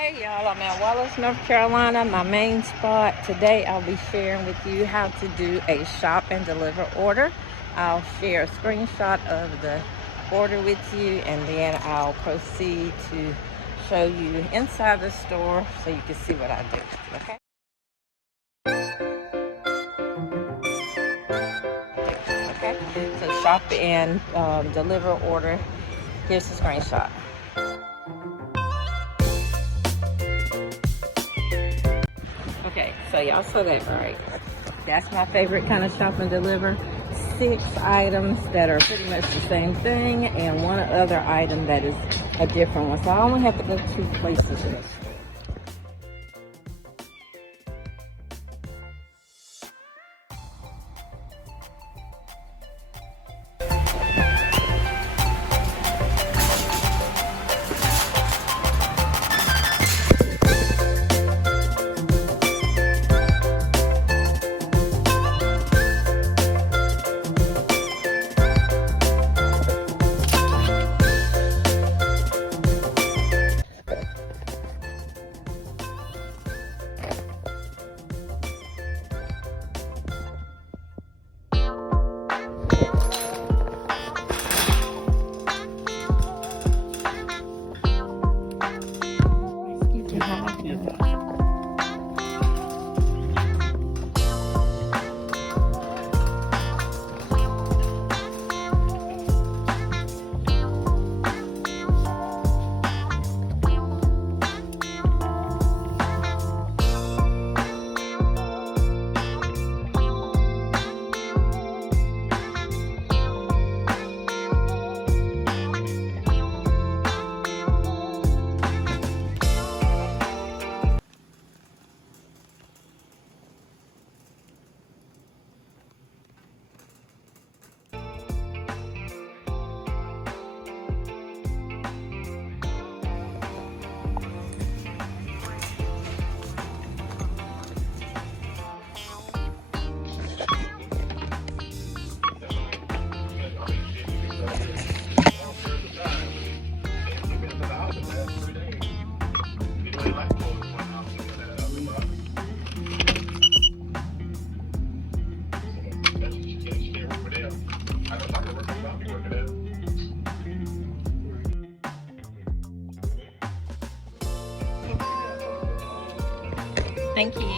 Hey y'all, I'm at Wallace, North Carolina, my main spot. Today I'll be sharing with you how to do a shop and deliver order. I'll share a screenshot of the order with you, and then I'll proceed to show you inside the store so you can see what I do. Okay? Okay, so shop and deliver order. Here's the screenshot. Okay, so y'all saw that, right? That's my favorite kind of shop and deliver. 6 items that are pretty much the same thing, and one other item that is a different one. So I only have to go 2 places in this store. Thank you.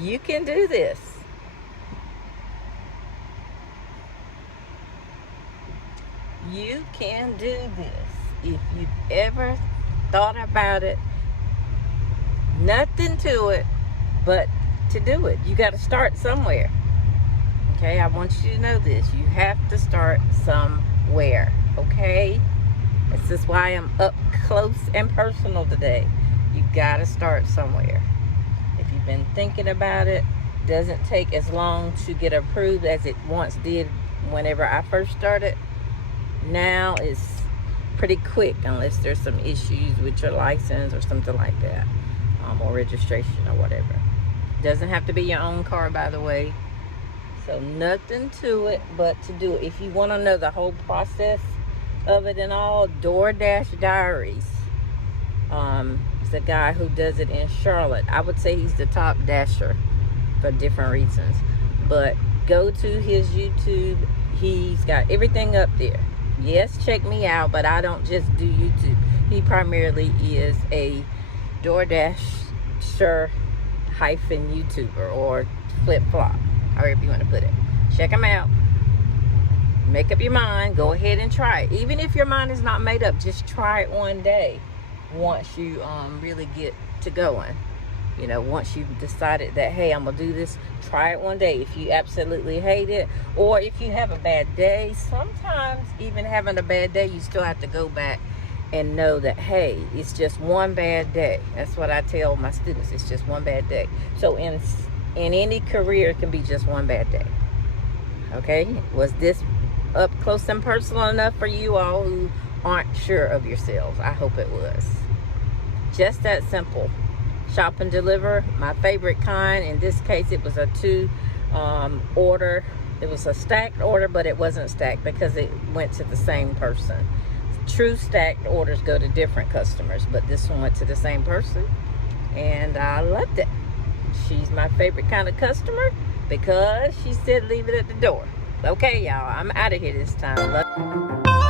You can do this. You can do this. If you've ever thought about it, nothing to it but to do it. You got to start somewhere. Okay, I want you to know this. You have to start somewhere. Okay? This is why I'm up close and personal today. You got to start somewhere. If you've been thinking about it, doesn't take as long to get approved as it once did whenever I first started. Now it's pretty quick unless there's some issues with your license or something like that, or registration or whatever. Doesn't have to be your own car, by the way. So nothing to it but to do it. If you want to know the whole process of it and all, DoorDash Diaries. It's a guy who does it in Charlotte. I would say he's the top dasher for different reasons. But go to his YouTube. He's got everything up there. Yes, check me out, but I don't just do YouTube. He primarily is a DoorDasher hyphen YouTuber or flip-flop, however you want to put it. Check him out. Make up your mind. Go ahead and try it. Even if your mind is not made up, just try it one day. once you really get to going. You know, once you've decided that, hey, I'm gonna do this, try it one day. If you absolutely hate it, or if you have a bad day, sometimes even having a bad day, you still have to go back and know that, hey, it's just one bad day. That's what I tell my students. It's just one bad day. So in any career, it can be just one bad day. Okay, was this up close and personal enough for you all who aren't sure of yourselves? I hope it was. Just that simple. Shop and deliver, my favorite kind. In this case, it was a 2 order. It was a stacked order, but it wasn't stacked because it went to the same person. True stacked orders go to different customers, but this one went to the same person, and I loved it. She's my favorite kind of customer because she said leave it at the door. Okay, y'all, I'm out of here this time. Love